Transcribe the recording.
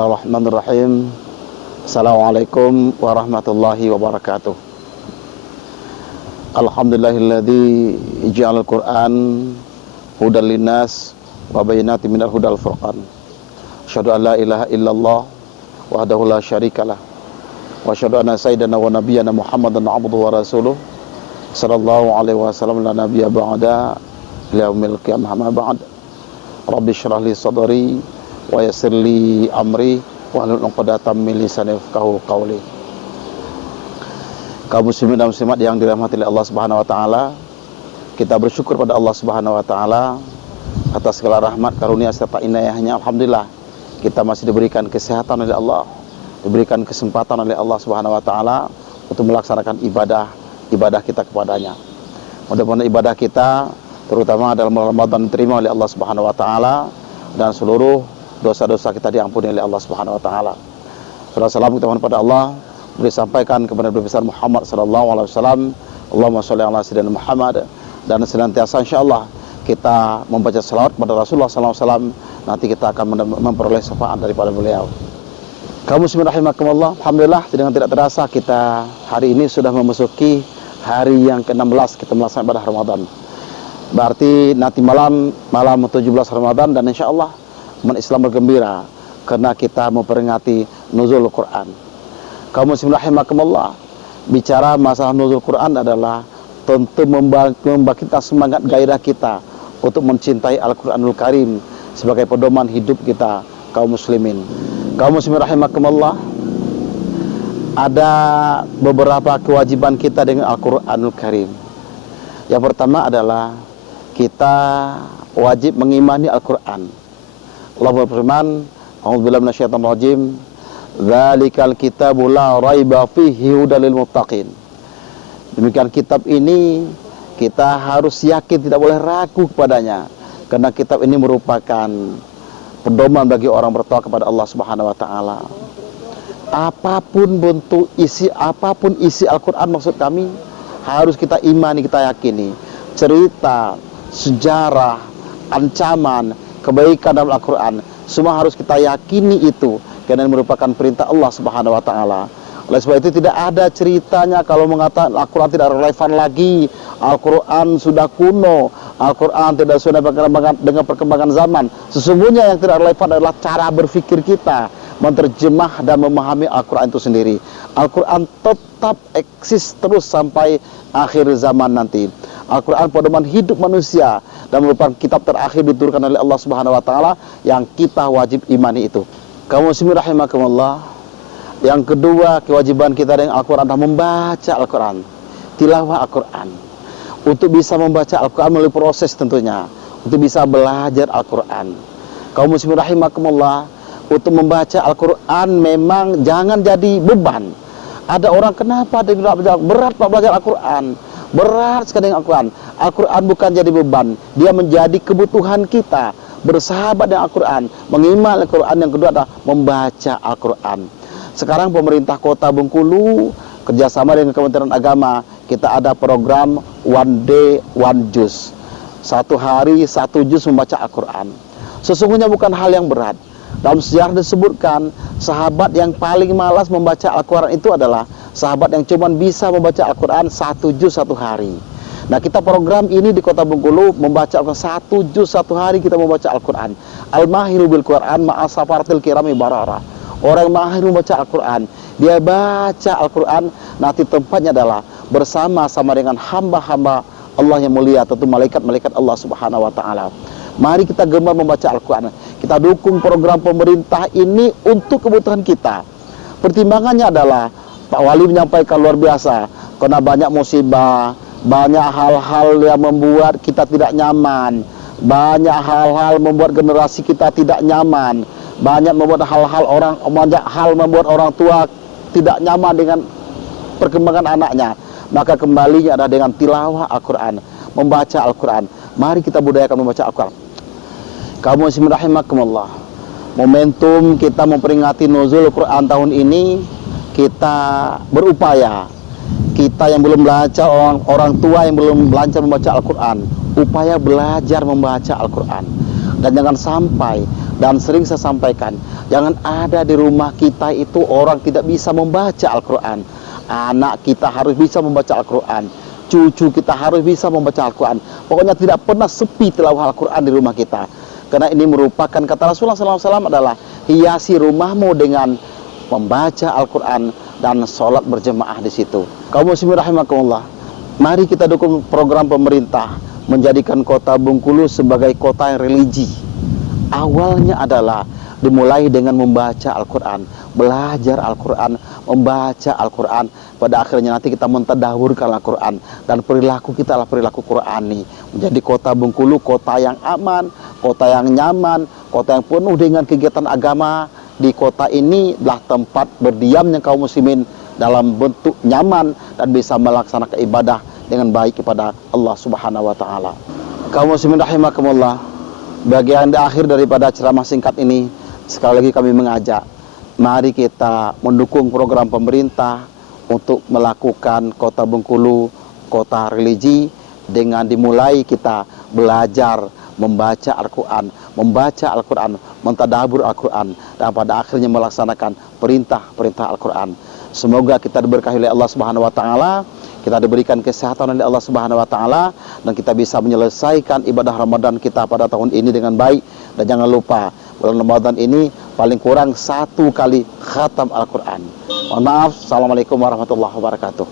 Bismillahirrahmanirrahim. Assalamualaikum warahmatullahi wabarakatuh. Alhamdulillahilladzi ja'alal Qur'an hudal linnas wa bayyinatin minal hudal furqan. Asyhadu an la ilaha illallah wahdahu la syarikalah wa asyhadu anna sayyidana wa nabiyyana Muhammadan abduhu wa rasuluh sallallahu alaihi wasallam la nabiyya ba'da ila yaumil qiyamah ma ba'd. Rabbi shrah li sadri wa yassir li amri wahlul 'uqdatam min lisani yafqahu qawli. Kaum muslimin dan muslimat yang dirahmati oleh Allah Subhanahu wa taala, kita bersyukur pada Allah Subhanahu wa taala atas segala rahmat, karunia serta inayahnya. Alhamdulillah kita masih diberikan kesehatan oleh Allah, diberikan kesempatan oleh Allah Subhanahu wa taala untuk melaksanakan ibadah kita kepadanya. Mudah-mudahan ibadah kita terutama dalam Ramadan diterima oleh Allah Subhanahu wa taala dan seluruh dosa-dosa kita diampuni oleh Allah Subhanahu wa taala. Salam kita mohon pada Allah disampaikan kepada Nabi besar Muhammad sallallahu alaihi wasallam. Allahumma shalli ala sayyidina Muhammad, dan senantiasa insyaallah kita membaca salawat kepada Rasulullah sallallahu alaihi wasallam, nanti kita akan memperoleh syafaat daripada beliau. Kaum muslimin rahimakumullah, alhamdulillah dengan tidak terasa kita hari ini sudah memasuki hari yang ke-16 kita melaksanakan ibadah Ramadan. Berarti nanti malam 17 Ramadan, dan insyaallah umat Islam bergembira karena kita memperingati nuzul Quran. Kaum muslimin rahimakumullah, bicara masalah nuzul Quran adalah tentu membangkitkan semangat gairah kita untuk mencintai Al-Quranul Karim sebagai pedoman hidup kita kaum muslimin. Kaum muslimin rahimakumullah, ada beberapa kewajiban kita dengan Al-Quranul Karim. Yang pertama adalah kita wajib mengimani Al-Quran. Allah berfirman, a'udzubillahi minasyaitonir rajim, dzalikal kitabu la raiba fihi hudal lil muttaqin. Demikian kitab ini kita harus yakin, tidak boleh ragu kepadanya, karena kitab ini merupakan pedoman bagi orang bertakwa kepada Allah Subhanahu wa taala. Apapun bentuk apapun isi Al-Qur'an, maksud kami harus kita imani, kita yakini. Cerita, sejarah, ancaman, kebaikan dalam Al-Quran, semua harus kita yakini itu, karena ini merupakan perintah Allah Subhanahu wa taala. Oleh sebab itu tidak ada ceritanya kalau mengatakan Al-Quran tidak relevan lagi, Al-Quran sudah kuno, Al-Quran tidak sudah dengan perkembangan zaman. Sesungguhnya yang tidak relevan adalah cara berpikir kita menerjemah dan memahami Al-Quran itu sendiri. Al-Quran tetap eksis terus sampai akhir zaman nanti. Al-Quran pedoman hidup manusia dan merupakan kitab terakhir diturunkan oleh Allah Subhanahu wa taala yang kita wajib imani itu. Kaum muslimin rahimakumullah, yang kedua kewajiban kita dengan Al-Quran adalah membaca Al-Quran, tilawah Al-Quran. Untuk bisa membaca Al-Quran melalui proses tentunya, untuk bisa belajar Al-Quran. Kaum muslimin rahimakumullah, untuk membaca Al-Quran memang jangan jadi beban. Ada orang, kenapa dia berat Pak belajar Al-Quran? Berat sekali dengan Al-Quran. Al-Quran bukan jadi beban, dia menjadi kebutuhan kita. Bersahabat dengan Al-Quran, mengimani Al-Quran. Yang kedua adalah membaca Al-Quran. Sekarang pemerintah kota Bengkulu kerjasama dengan Kementerian Agama, kita ada program One Day One Juz, 1 hari 1 juz membaca Al-Quran. Sesungguhnya bukan hal yang berat. Dalam sejarah disebutkan, sahabat yang paling malas membaca Al-Quran itu adalah sahabat yang cuma bisa membaca Al-Quran 1 juz 1 hari. Nah, kita program ini di kota Bengkulu membaca Al-Quran 1 juz 1 hari, kita membaca Al-Quran. Al-Mahiru bil Quran ma'asafaratil kirami barara. Orang yang mahir membaca Al-Quran, dia baca Al-Quran, nanti tempatnya adalah bersama-sama dengan hamba-hamba Allah yang mulia, tentu malaikat-malaikat Allah Subhanahu wa taala. Mari kita gemar membaca Al-Quran. Kita dukung program pemerintah ini untuk kebutuhan kita. Pertimbangannya adalah Pak Wali menyampaikan luar biasa, karena banyak musibah, banyak hal-hal yang membuat kita tidak nyaman, banyak hal-hal membuat generasi kita tidak nyaman, banyak membuat banyak hal membuat orang tua tidak nyaman dengan perkembangan anaknya. Maka kembalinya adalah dengan tilawah Al-Quran, membaca Al-Quran. Mari kita budayakan membaca Al-Quran. Kaum muslimin rahimakumullah, momentum kita memperingati nuzul Quran tahun ini, kita berupaya, kita yang belum belajar, orang tua yang belum belajar membaca Al-Quran, upaya belajar membaca Al-Quran. Dan jangan sampai Dan sering saya sampaikan, jangan ada di rumah kita itu orang tidak bisa membaca Al-Quran. Anak kita harus bisa membaca Al-Quran, cucu kita harus bisa membaca Al-Quran. Pokoknya tidak pernah sepi tilawah Al-Quran di rumah kita. Karena ini merupakan, kata Rasulullah SAW adalah, hiasi rumahmu dengan membaca Al-Quran dan sholat berjemaah di situ. Kaum muslimin rahimakumullah, mari kita dukung program pemerintah menjadikan kota Bengkulu sebagai kota yang religi. Awalnya adalah dimulai dengan membaca Al-Quran, belajar Al-Quran, membaca Al-Quran. Pada akhirnya nanti kita mentadabburkan Al-Quran, dan perilaku kita adalah perilaku Qurani. Menjadi kota Bengkulu kota yang aman, kota yang nyaman, kota yang penuh dengan kegiatan agama. Di kota ini adalah tempat berdiamnya kaum muslimin dalam bentuk nyaman dan bisa melaksanakan ibadah dengan baik kepada Allah Subhanahu wa taala. Kaum muslimin rahimakumullah, bagian akhir daripada ceramah singkat ini, sekali lagi kami mengajak, mari kita mendukung program pemerintah untuk melakukan kota Bengkulu kota religi, dengan dimulai kita belajar membaca Al-Quran, mentadabbur Al-Quran, dan pada akhirnya melaksanakan perintah-perintah Al-Quran. Semoga kita diberkahi oleh Allah Subhanahu wa taala, kita diberikan kesehatan oleh Allah Subhanahu wa taala, dan kita bisa menyelesaikan ibadah Ramadan kita pada tahun ini dengan baik. Dan jangan lupa, bulan Ramadan ini paling kurang 1 kali khatam Al-Quran. Mohon maaf. Assalamualaikum warahmatullahi wabarakatuh.